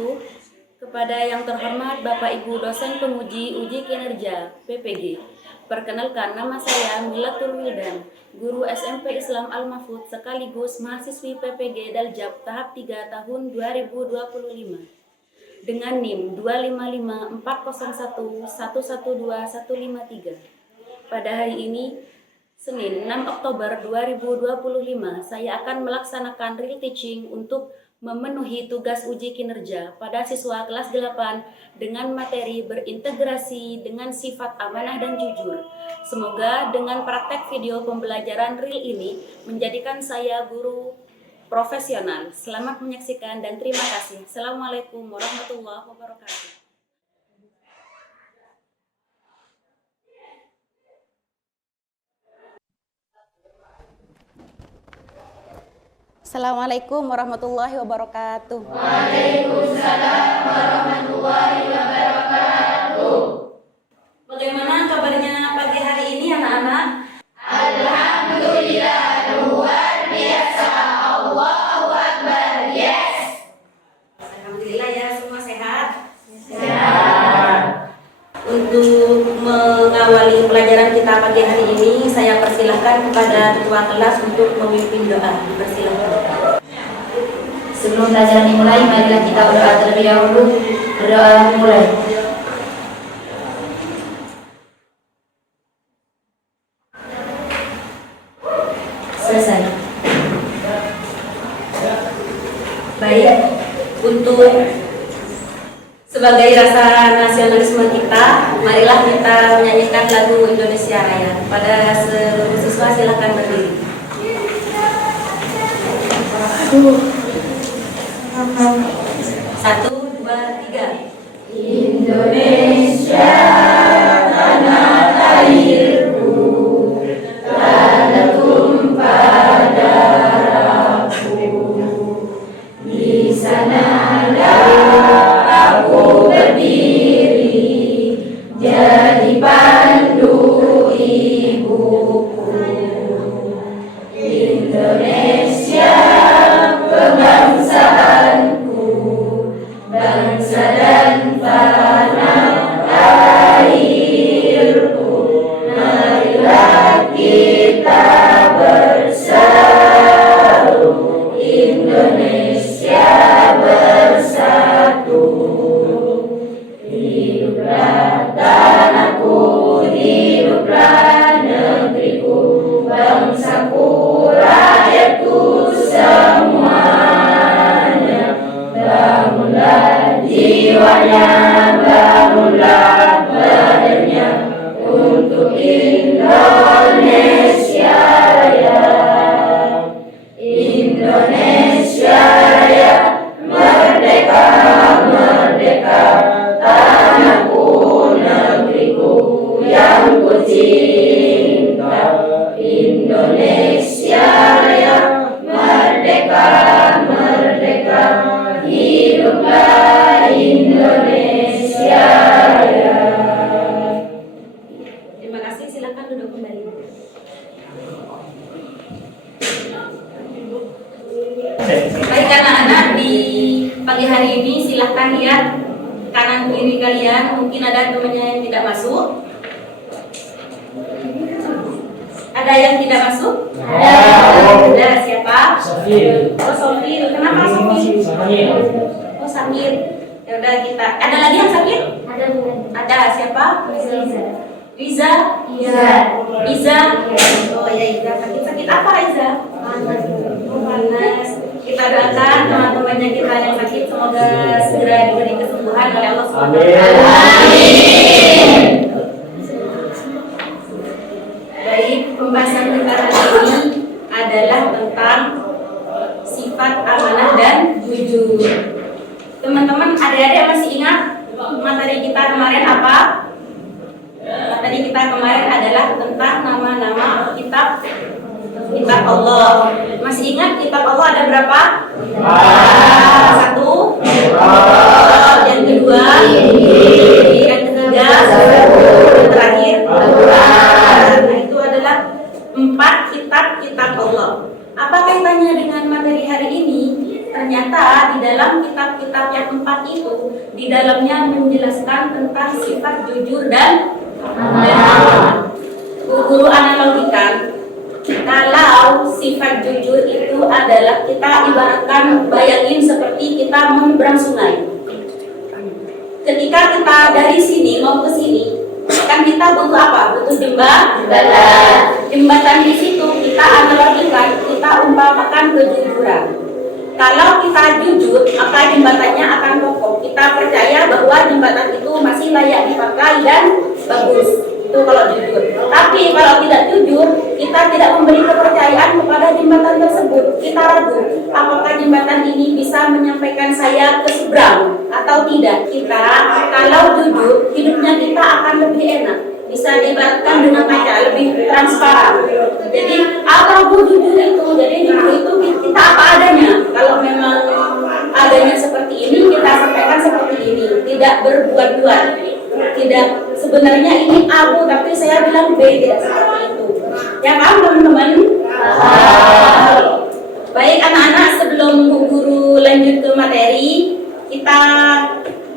wabarakatuh. Kepada yang terhormat Bapak Ibu dosen penguji uji kinerja PPG. Perkenalkan, nama saya Milatul Wildan, guru SMP Islam Al-Mahfud sekaligus mahasiswi PPG Daljab tahap 3 tahun 2025. Dengan NIM 25540112153. Pada hari ini, Senin 6 Oktober 2025, saya akan melaksanakan real teaching untuk memenuhi tugas uji kinerja pada siswa kelas 8 dengan materi berintegrasi dengan sifat amanah dan jujur. Semoga dengan praktek video pembelajaran real ini menjadikan saya guru profesional. Selamat menyaksikan dan terima kasih. Assalamualaikum warahmatullahi wabarakatuh. Assalamualaikum warahmatullahi wabarakatuh. Waalaikumsalam warahmatullahi wabarakatuh. Bagaimana kabarnya pagi hari ini anak-anak? Alhamdulillah, luar biasa. Allahu Akbar. Yes. Alhamdulillah ya, semua sehat? Sehat. Untuk mengawali pelajaran kita pagi hari ini, saya persilahkan kepada ketua kelas untuk memimpin doa. Persilahkan. Sebelum pelajaran dimulai, marilah kita berdoa terlebih dahulu. Berdoa mulai. Selesai. Baik, untuk sebagai rasa nasionalisme kita, marilah kita menyanyikan lagu Indonesia Raya. Pada seluruh siswa silakan berdiri. Satu, dua, tiga. Indonesia, tanah airku, tanah tumpah darahku. Di sanalah aku berdiri, jadi pandu ibuku. Indonesia, kebangsaanku, bangsa dan tanah airku. Marilah kita bersatu, Indonesia bersatu. Hiduplah tanahku, hiduplah negeriku, bangsaku, rakyatku semuanya. Bangunlah jiwanya, bangunlah badannya untuk Indonesia Raya. Indonesia Raya, merdeka, merdeka, tanahku, negeriku yang ku cinta. Indonesia Raya, merdeka, merdeka, hiduplah Indonesia Raya. Terima kasih, silakan duduk kembali. Baik anak-anak, di pagi hari ini silahkan lihat kanan kiri kalian. Mungkin ada temannya yang tidak masuk. Ada yang tidak masuk? Ada. Siapa? Safir. Oh, Sofir. Kenapa Sofir? Samir. Oh, Samir. Ya udah kita. Ada lagi yang sakit? Ada bukan? Ada. Siapa? Riza. Iya. Iza. Oh ya, Iza. Sakit apa Iza? Oh, panas. Kita doakan teman-temannya kita yang sakit semoga segera diberi kesembuhan oleh Allah SWT. Amin. Baik, pembahasan kita hari ini adalah tentang sifat amanah dan jujur. Teman-teman, adik-adik masih ingat materi kita kemarin apa? Materi kita kemarin adalah tentang nama-nama kitab Allah. Masih ingat kitab Allah ada berapa? Satu. Yang kedua. Yang ketiga. Yang terakhir. Nah, itu adalah 4 kitab Allah. Apa kaitannya dengan materi hari ini? Ternyata di dalam kitab-kitab yang 4 4 itu di dalamnya menjelaskan tentang sifat jujur dan amanah. Guru analogikan, kalau sifat jujur itu adalah kita ibaratkan, bayangin seperti kita menyeberang sungai. Ketika kita dari sini mau ke sini, kan kita butuh apa? Butuh jembatan di situ kita analogikan, kita umpamakan kejujuran. Kalau kita jujur, maka jembatannya akan kokoh. Kita percaya bahwa jembatan itu masih layak dipakai dan bagus. Itu kalau jujur. Tapi kalau tidak jujur, kita tidak memberi kepercayaan kepada jembatan tersebut. Kita ragu, apakah jembatan ini bisa menyampaikan saya ke seberang atau tidak. Kita kalau jujur, hidupnya kita akan lebih enak. Bisa diibaratkan dengan kaca, lebih transparan. Jadi apa jujur itu? Jadi jujur itu kita apa adanya. Kalau memang adanya seperti ini, kita sampaikan seperti ini. Tidak berbuat-buat. Tidak, sebenarnya ini abu, tapi saya bilang B, tidak seperti itu. Ya kan teman-teman? Baik anak-anak, sebelum Bu Guru lanjut ke materi, kita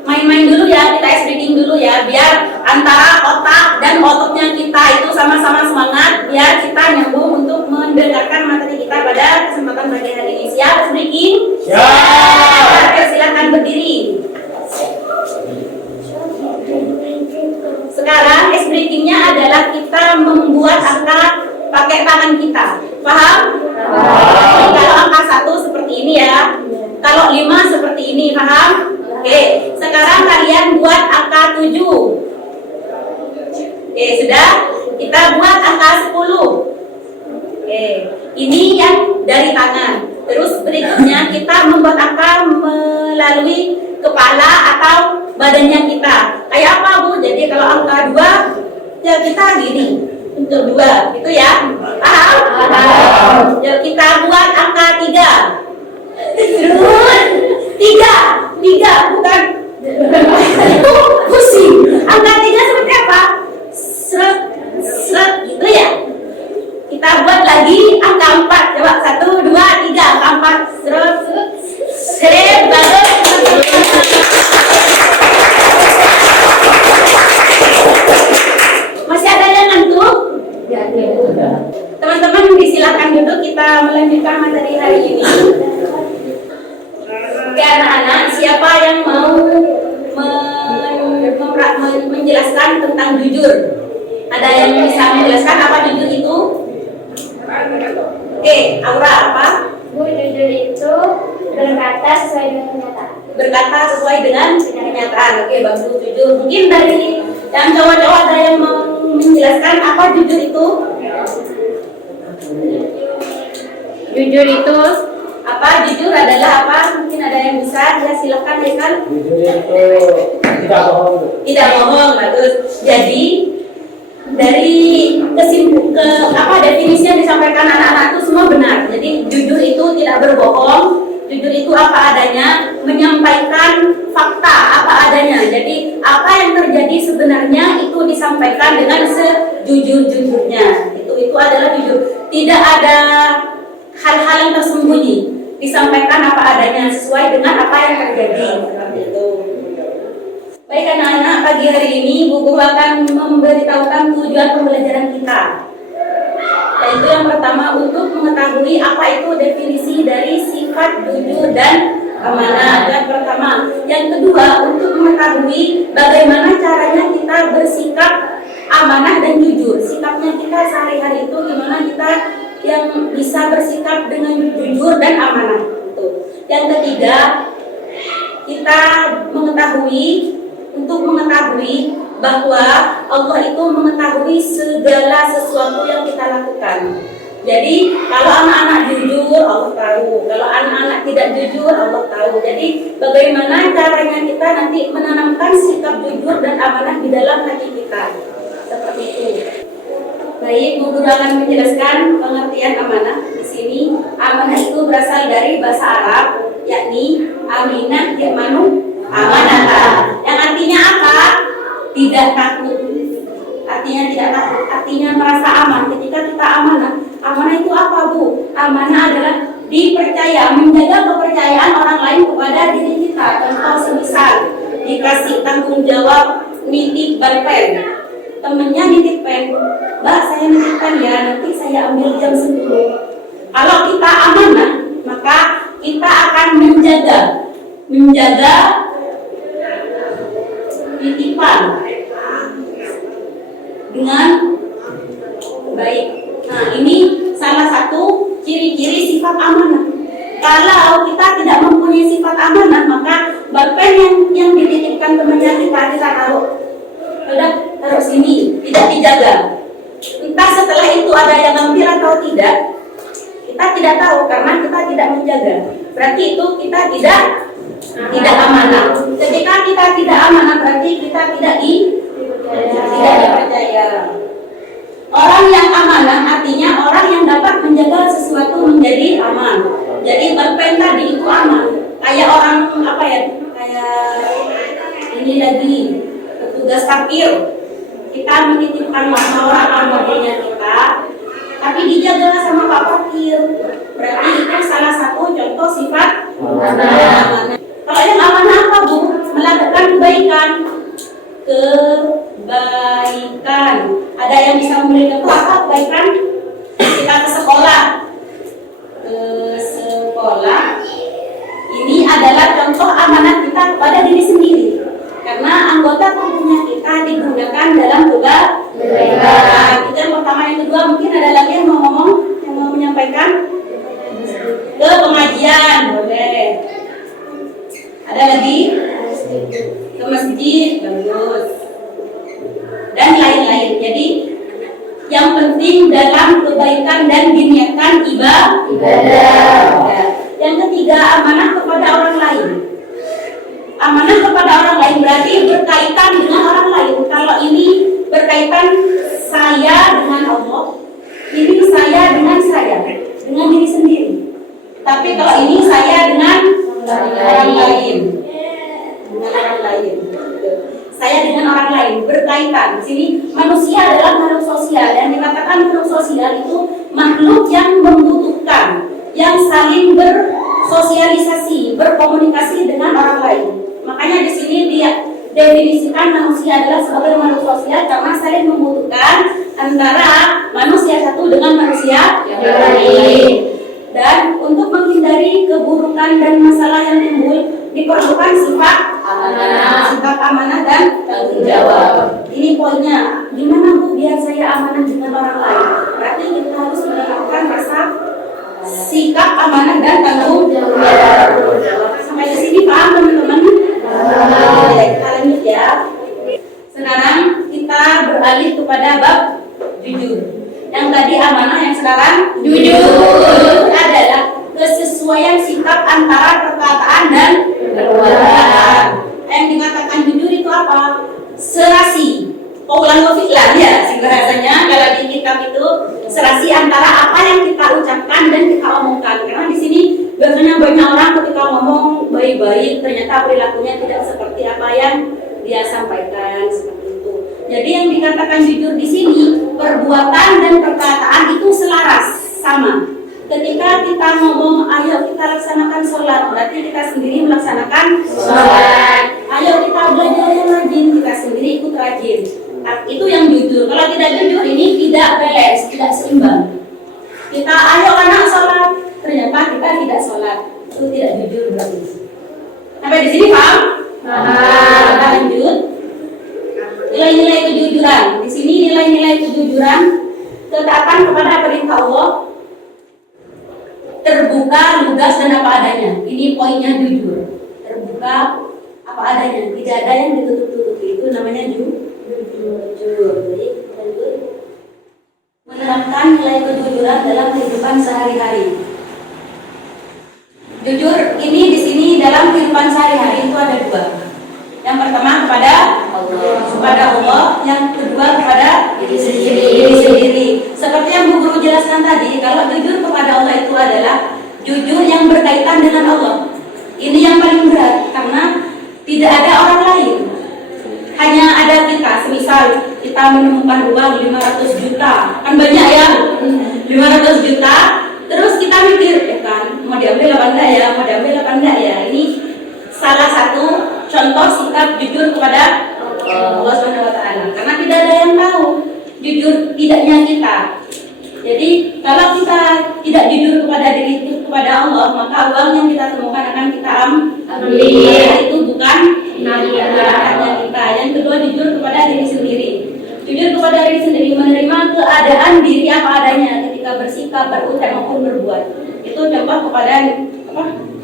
main-main dulu ya, kita ice breaking dulu ya, biar antara otak dan ototnya kita itu sama-sama semangat, biar kita nyambung untuk mendengarkan materi kita pada kesempatan pagi hari ini. Siap ice breaking? Siap. Oke, silakan berdiri. Sekarang ice breakingnya adalah kita membuat angka pakai tangan kita. Paham? Kalau angka 1 seperti ini ya, kalau 5 seperti ini, paham? Oke, sekarang kalian buat angka 7. Oke, sudah? Kita buat angka 10. Oke, ini yang dari tangan. Terus berikutnya kita membuat angka melalui kepala atau badannya kita. Kayak apa, Bu? Jadi kalau angka 2, ya kita gini. Untuk 2, gitu ya? Paham? Paham. Ya, kita buat angka 3. Terus 3, bukan itu pusing. Angka 3 seperti apa? Seret gitu ya. Kita buat lagi angka 4. Coba 1, 2, 3, angka 4. Seret bagus. Masih ada yang ngantuk? Teman-teman disilakan duduk, kita melanjutkan materi hari ini. Oke anak-anak, siapa yang mau menjelaskan tentang jujur? Ada yang bisa menjelaskan apa jujur itu? Oke, Aura apa? Bu, jujur itu berkata sesuai dengan kenyataan. Berkata sesuai dengan kenyataan. Oke, bagus, jujur. Mungkin dari yang cowok-cowok ada yang mau menjelaskan apa jujur itu? Jujur itu Apa jujur adalah apa? Mungkin ada yang bisa, ya silakan ya kan. Jujur itu tidak bohong. Tidak bohong, bagus. Jadi dari definisi yang disampaikan anak-anak itu semua benar. Jadi jujur itu tidak berbohong. Jujur itu apa adanya, menyampaikan fakta apa adanya. Jadi apa yang terjadi sebenarnya itu disampaikan dengan sejujur-jujurnya. Itu adalah jujur. Tidak ada hal-hal yang tersembunyi, disampaikan apa adanya sesuai dengan apa yang terjadi. Itu. Baik anak-anak, pagi hari ini Bu Guru akan memberitahukan tujuan pembelajaran kita. Yaitu yang pertama untuk mengetahui apa itu definisi dari sifat jujur dan amanah. Yang pertama, yang kedua untuk mengetahui bagaimana caranya kita bersikap amanah dan jujur. Sikapnya kita sehari-hari itu gimana kita yang bisa bersikap dengan jujur dan amanah. Yang ketiga, kita untuk mengetahui bahwa Allah itu mengetahui segala sesuatu yang kita lakukan. Jadi kalau anak-anak jujur, Allah tahu. Kalau anak-anak tidak jujur, Allah tahu. Jadi bagaimana caranya kita nanti menanamkan sikap jujur dan amanah di dalam hati kita. Seperti itu. Baik, Bu Guru akan menjelaskan pengertian amanah. Di sini amanah itu berasal dari bahasa Arab, yakni aminah yamanu amanata. Yang artinya apa? Tidak takut. Artinya tidak takut. Artinya merasa aman. Ketika kita amanah, amanah itu apa, Bu? Amanah adalah dipercaya, menjaga kepercayaan orang lain kepada diri kita kita, contoh semisal dikasih tanggung jawab nitip balpen, temennya nitip pen, Mbak saya nitipkan ya, nanti saya ambil jam 10. Kalau kita amanah, maka kita akan menjaga titipan dengan baik. Nah, ini salah satu ciri-ciri sifat amanah. Kalau kita tidak mempunyai sifat amanah, maka balpen yang dititipkan temannya kita taruh sini, tidak dijaga. Entah setelah itu ada yang ngambil atau tidak, kita tidak tahu karena kita tidak menjaga. Berarti itu kita tidak amanah. Ketika kita tidak amanah, berarti kita tidak dipercaya. Orang yang amanah artinya orang yang dapat menjaga sesuatu menjadi aman. Jadi balpen tadi itu aman. Kayak orang apa ya? Kayak ini lagi petugas parkir. Kita menitipkan orang mobilnya kita, tapi dijaga sama Pak Parkir. Berarti itu salah satu contoh sifat amanah. Kalau yang amanah apa, Bu? Melakukan kebaikan. Ada yang bisa memberikan apa kebaikan? Kita ke sekolah. Ini adalah contoh amanah kita kepada diri sendiri. Karena anggota tubuhnya kita digunakan dalam tugas kebaikan. Itu yang pertama. Yang kedua, mungkin ada lagi yang mau ngomong, yang mau menyampaikan ke pengajian, boleh. Ada lagi? Ke masjid, bagus. Dan lain-lain. Jadi yang penting dalam kebaikan dan diniatkan ibadah. Yang ketiga, amanah kepada orang lain. Amanah kepada orang lain berarti berkaitan dengan orang lain. Kalau ini berkaitan saya dengan Allah, ini saya dengan diri sendiri. Tapi kalau ini saya dengan orang lain, saya dengan orang lain berkaitan. Di sini manusia adalah makhluk sosial, dan dikatakan makhluk sosial itu makhluk yang membutuhkan, yang saling bersosialisasi, berkomunikasi dengan orang lain. Makanya di sini dia definisikan manusia adalah sebagai makhluk sosial karena saling membutuhkan antara manusia satu dengan manusia yang lain. Dan untuk menghindari keburukan dan masalah yang timbul diperlukan sifat amanah dan tanggung jawab. Ini poinnya. Gimana, Bu, biar saya amanah dengan orang lain? Berarti kita harus menerapkan rasa sikap amanah dan tanggung jawab. Sampai di sini paham, teman-teman? Kita lanjut ya. Sekarang kita beralih kepada bab jujur. Yang tadi amanah, yang sekarang jujur adalah kesesuaian sikap antara perkataan dan perbuatan. Yang dikatakan jujur itu apa? Serasi. Paulan wafi'lan ya, sih bahasanya kalau di kitab itu serasi antara apa yang kita ucapkan dan kita omongkan. Karena di sini biasanya banyak orang ketika ngomong baik-baik ternyata perilakunya tidak seperti apa yang dia sampaikan, seperti itu. Jadi yang dikatakan jujur di sini, perbuatan dan perkataan itu selaras, sama. Ketika kita ngomong, ayo kita laksanakan sholat, berarti kita sendiri melaksanakan sholat. Ayo kita belajar yang rajin, kita sendiri ikut rajin. Itu yang jujur. Kalau tidak jujur, ini tidak balance, tidak seimbang. Kita ayo anak sholat, ternyata kita tidak sholat, itu tidak jujur berarti. Sampai di sini paham? Kita lanjut. Nilai-nilai kejujuran. Di sini nilai-nilai kejujuran, ketaatan kepada perintah Allah, terbuka, lugas dan apa adanya. Ini poinnya jujur. Terbuka, apa adanya. Tidak ada yang ditutup-tutupi. Itu namanya jujur. Jadi lanjut. Menerapkan nilai kejujuran dalam kehidupan sehari-hari. Jujur ini di sini dalam kehidupan sehari-hari itu ada dua. Yang pertama kepada Allah, yang kedua kepada diri sendiri. Seperti yang Bu Guru jelaskan tadi, kalau jujur kepada Allah itu adalah jujur yang berkaitan dengan Allah. Ini yang paling berat karena tidak ada orang lain. Hanya ada kita. Semisal kita menemukan uang 500 juta, kan banyak ya, 500 juta. Terus kita mikir, ya kan, mau diambil apa enggak ya, Ini salah satu contoh sikap jujur kepada Allah Subhanahu wa taala. Karena tidak ada yang tahu jujur tidaknya kita. Jadi kalau kita tidak jujur kepada Allah, maka uang yang kita temukan akan kita ambil. Itu bukan hanya kita. Yang kedua, jujur kepada diri sendiri. Jujur kepada diri sendiri, menerima keadaan diri apa adanya ketika bersikap, berucap maupun berbuat. Itu contoh kepada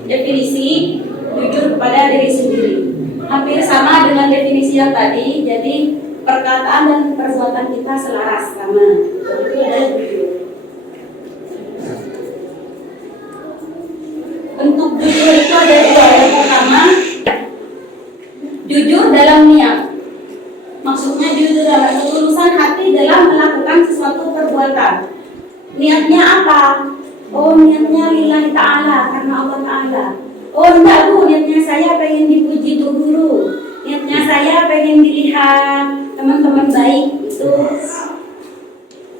definisi jujur kepada diri sendiri. Hampir sama dengan definisi yang tadi. Jadi perkataan dan perbuatan kita selaras sama. Itu adalah jujur. Bentuk jujur itu ada dua. Yang pertama, jujur dalam niat. Maksudnya jujur dalam ketulusan hati dalam melakukan sesuatu perbuatan. Niatnya apa? Oh, niatnya lillahi ta'ala, karena Allah ta'ala. Oh enggak Bu, niatnya saya pengen dipuji Bu Guru. Niatnya saya pengen dilihat teman-teman baik. Itu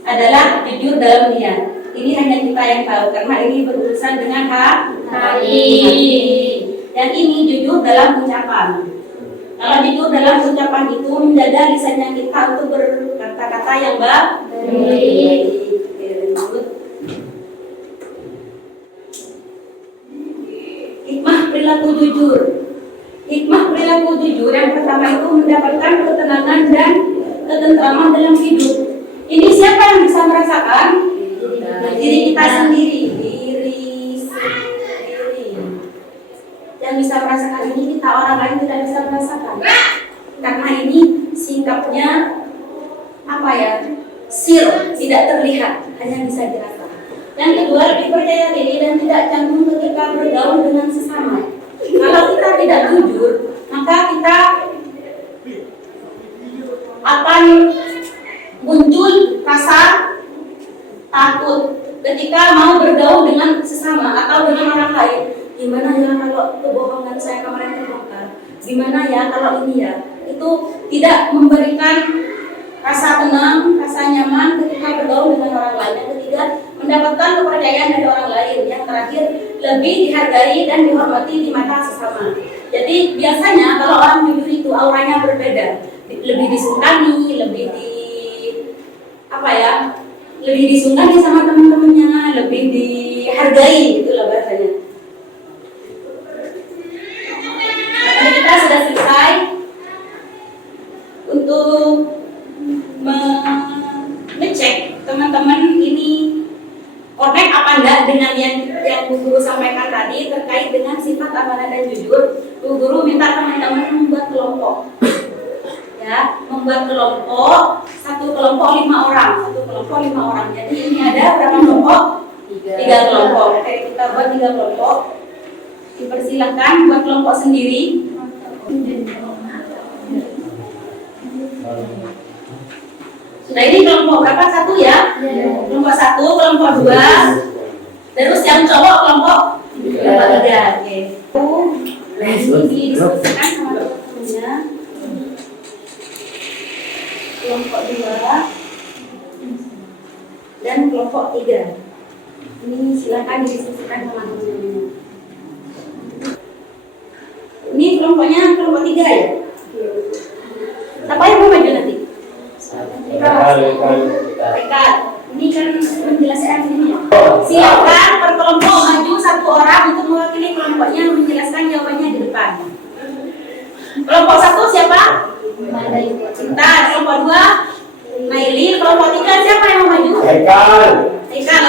adalah jujur dalam niat. Ini hanya kita yang tahu, karena ini berurusan dengan hati. Dan ini jujur dalam ucapan. Kalau jujur dalam ucapan itu menjaga lisannya kita untuk berkata-kata yang baik. Hikmah perilaku jujur. Hikmah perilaku jujur yang pertama itu mendapatkan ketenangan dan ketentraman dalam hidup. Ini siapa yang bisa merasakan? Diri kita sendiri. Yang bisa merasakan ini kita, orang lain tidak bisa merasakan. Karena ini sikapnya sir, tidak terlihat, hanya bisa dirasakan. Yang kedua, lebih percaya diri dan tidak canggung ketika bergaul dengan sesama. Kalau kita tidak jujur, maka kita akan muncul rasa takut ketika mau bergaul dengan sesama atau dengan orang lain. Gimana ya kalau kebohongan saya kemarin terbongkar? Gimana ya kalau ini ya? Itu tidak memberikan rasa tenang, rasa nyaman ketika bergaul dengan orang lain. Yang ketiga, mendapatkan kepercayaan dari orang lain. Yang terakhir, lebih dihargai dan dihormati di mata sesama. Jadi biasanya kalau orang jujur itu auranya berbeda, lebih disungkani, lebih disungkani sama teman-temannya, lebih dihargai, itulah bahasanya. Nah, kita sudah selesai untuk mengecek teman-teman ini connect apa enggak dengan yang Bu Guru sampaikan tadi terkait dengan sifat amanah dan jujur. Bu Guru minta teman-teman membuat kelompok. Ya, membuat kelompok, satu kelompok 5 orang. Jadi ini ada berapa kelompok? 3 kelompok. Oke, kita buat 3 kelompok. Dipersilahkan buat kelompok sendiri. Sudah, ini kelompok berapa? 1 ya? Kelompok 1, kelompok 2. Terus yang cowok kelompok 3. Oke. Ini diskusikan sama teman-temannya. Kelompok 2 dan kelompok 3. Ini silakan didiskusikan sama teman-temannya. Ini kelompoknya kelompok 3 ya? Siapa yang mau maju nanti? Rekan. Ini kan menjelaskan ini ya. Silakan per kelompok maju 1 orang untuk mewakili kelompoknya menjelaskan jawabannya di depan. Kelompok 1 siapa? Cinta. Kelompok 2 Naili. Kelompok 3 siapa yang mau maju? Rekan.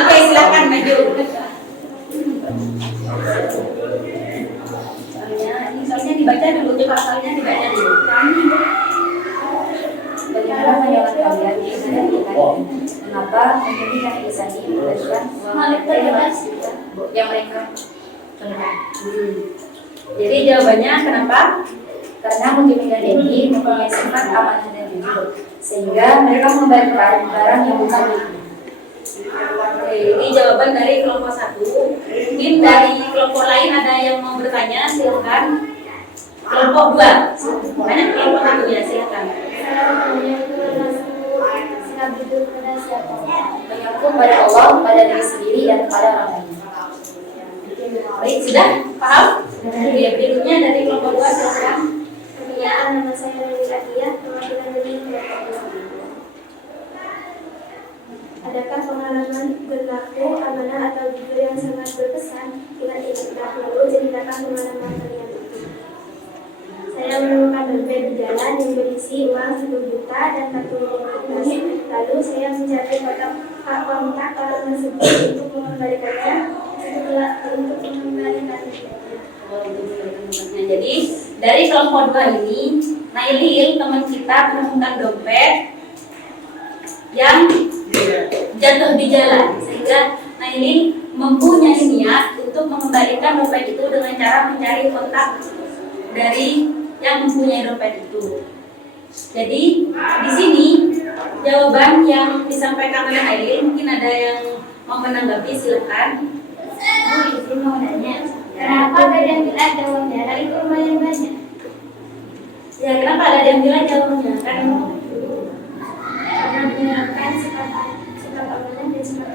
Oke, silakan maju. Soalnya dibaca dulu, coba soalnya dibaca dulu. Bagaimana pendapat kalian mengapa menjadi yang Isani memberikan uang yang mereka terima? Jadi jawabannya kenapa? Karena Mujibin dan Dedi mempunyai sifat amanah dan jujur, sehingga mereka membayarkan barang yang bukan miliknya. Oke, ini jawaban dari kelompok 1. Mungkin dari kelompok lain ada yang mau bertanya, silakan. Kelompok 2. Banyak kelompok 1 ya, silakan. Menyambung pada Allah, pada diri sendiri dan kepada orang lain. Baik, sudah paham? Ya, birunya dari kelompok 2 silakan. Perkenalkan, nama saya Rani Latia, perwakilan dari kelompok 2. Adakah pengalaman berlaku amanah atau jujur yang sangat berkesan? Jika tidak, lalu ceritakan pengalaman kalian itu. Saya menemukan dompet di jalan yang berisi uang 10 juta dan kartu emas. Lalu saya mencari kontak orang tersebut untuk mengembalikannya. Nah, jadi dari kelompok 2 ini, Nailil teman kita menemukan dompet yang jatuh di jalan, sehingga Nailil mempunyai niat untuk mengembalikan dompet itu dengan cara mencari kontak dari yang mempunyai dompet itu. Jadi di sini jawaban yang disampaikan oleh Nailil, mungkin ada yang mau menanggapi, silakan. Ibu mau nanya, kenapa ada yang bilang jawabnya? Itu lumayan banyak. Ya, kenapa ada yang bilang jawabnya? Karena menerapkan sikap amanah dan sikap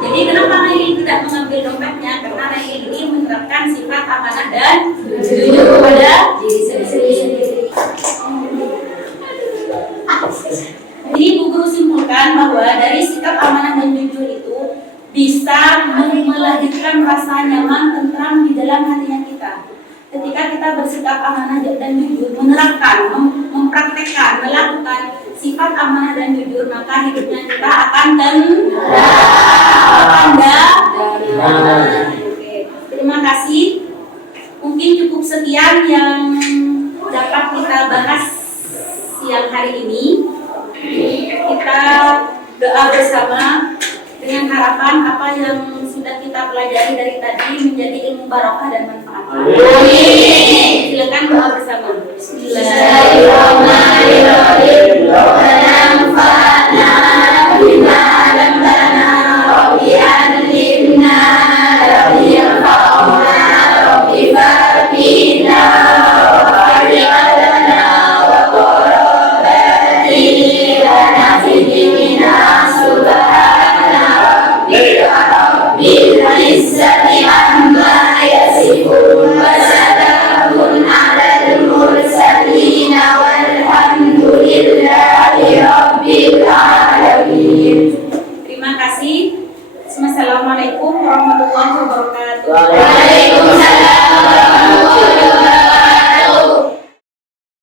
Jadi kenapa Nailil tidak mengambil dompetnya? Karena Nailil ini menerapkan sifat amanah dan jujur kepada diri sendiri. Jadi Bu Guru simpulkan bahwa dari sikap amanah dan jujur itu bisa melahirkan rasa nyaman, tentram di dalam hatinya kita. Ketika kita bersikap amanah dan jujur, menerapkan, mempraktekkan, melakukan sifat amanah dan jujur, maka hidupnya kita akan damai. Terima kasih. Mungkin cukup sekian yang dapat kita bahas siang hari ini. Kita doa bersama dengan harapan apa yang sudah kita pelajari dari tadi menjadi ilmu barokah dan manfaat. Amin. Silakan doa bersama. Bismillahirrahmanirrahim. Rabbana anfa'na bima 'allamtana rabbi 'allimna rabbi yanfa'una rabbi fa'tina rabbi 'alana wa qurabati wa nafidina subhana bil izzati amma yasifun wa salamun 'alal mursalin walhamdulillahi rabbil alamin. Terima kasih. Assalamualaikum warahmatullahi wabarakatuh. Waalaikumsalam warahmatullahi wabarakatuh.